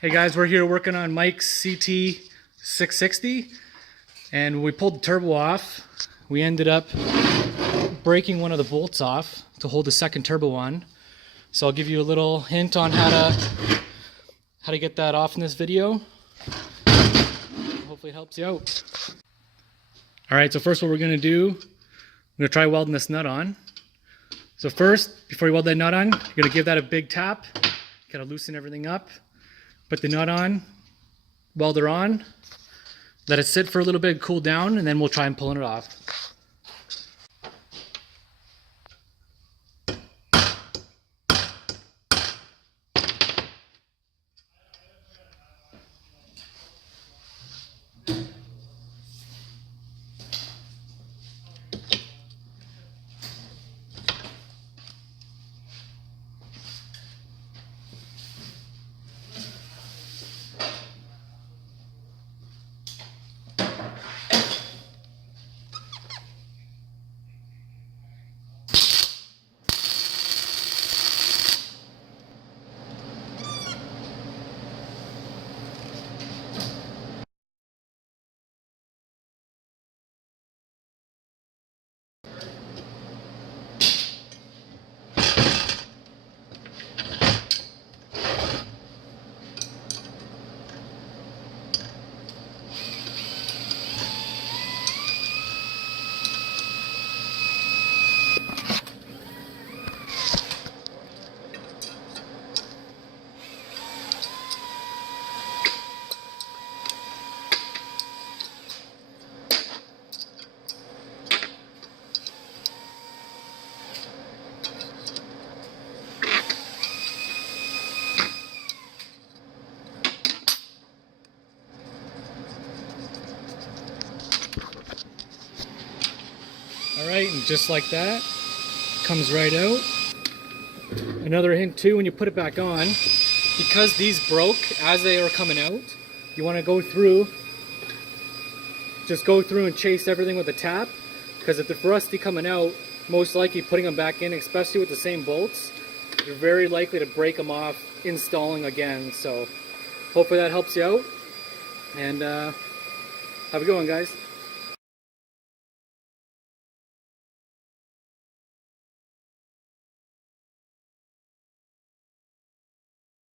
Hey guys, we're here working on Mike's CT 660, and when we pulled the turbo off, we ended up breaking one of the bolts off to hold the second turbo on. So I'll give you a little hint on how to get that off in this video. Hopefully it helps you out. Alright, so first what we're going to do, I'm going to try welding this nut on. So first, before you weld that nut on, you're going to give that a big tap. Got to loosen everything up. Put the nut on, welder on, let it sit for a little bit, cool down, and then we'll try and pulling it off. Alright, and just like that, comes right out. Another hint too, when you put it back on, because these broke as they are coming out, you want to go through and chase everything with a tap, because if they're rusty coming out, most likely putting them back in, especially with the same bolts, you're very likely to break them off installing again. So hopefully that helps you out, and have a good one, guys.